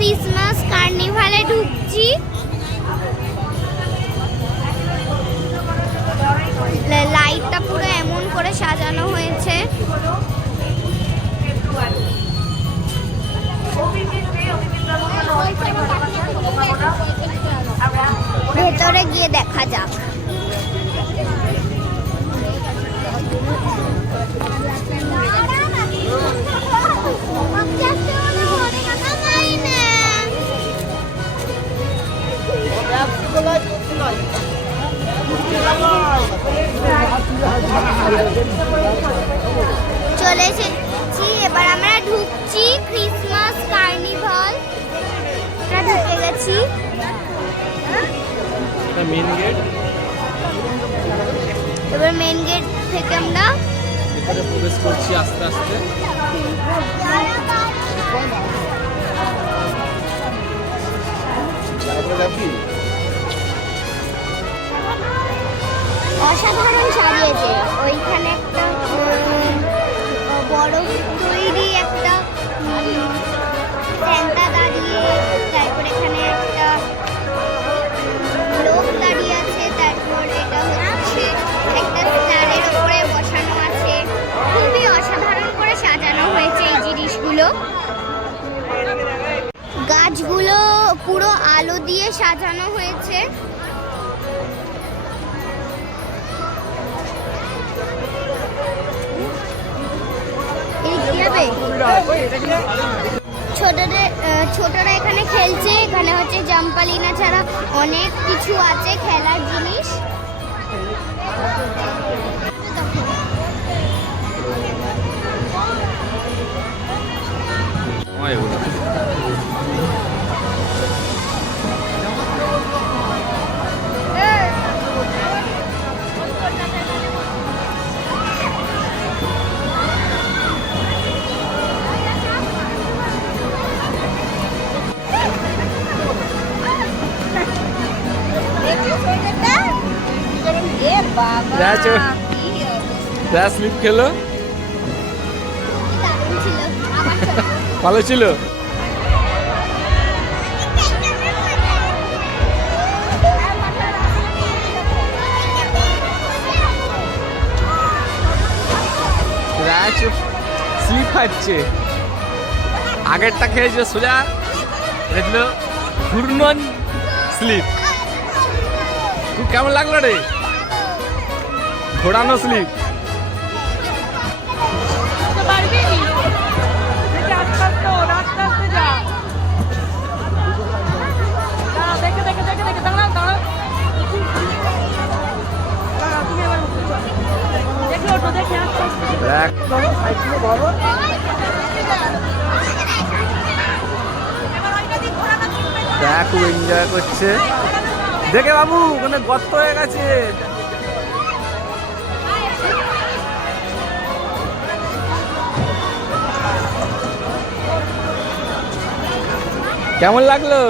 Christmas কার্নিভালে ঢুকছি। লাইটটা পুরো এমন করে সাজানো হয়েছে। ভেতরে গিয়ে দেখা যাক। চলে এসেছি, এবার আমরা ঢুকছি ক্রিসমাস কার্নিভাল। আমরা ঢুকে গেছি। Main gate. এবার মেন গেট থেকে আমরা ভিতরে প্রবেশ করছি আস্তে আস্তে। অসাধারণ সাজিয়েছে। ওইখানে একটা বড় তৈরি একটা স্যান্টা দাঁড়িয়ে, তারপর এখানে একটা লোক দাঁড়িয়ে আছে, তারপর এটা হচ্ছে একটা স্টারের উপরে বসানো আছে। খুবই অসাধারণ করে সাজানো হয়েছে এই জিনিসগুলো। গাছগুলো পুরো আলো দিয়ে সাজানো হয়েছে। ছোটরা এখানে খেলছে। এখানে হচ্ছে জাম্পালিনা ছাড়া অনেক কিছু আছে খেলার জিনিস। স্লিপ খেলো, ভালো ছিল। স্লিপ খাচ্ছে। আগেরটা খেয়েছিল সোজা, এটা ছিল ঘূর্ণন স্লিপ। খুব কেমন লাগলো রে? ঘোরানো স্লিপ। খুব এনজয় করছে। দেখে বাবু ওখানে গর্ত হয়ে গেছে। কেমন লাগলো?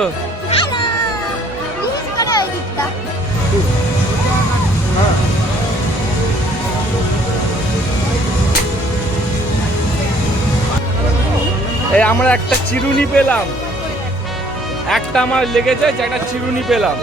এই আমরা একটা চিরুনি পেলাম, একটা আমার লেগেছে যে একটা চিরুনি পেলাম।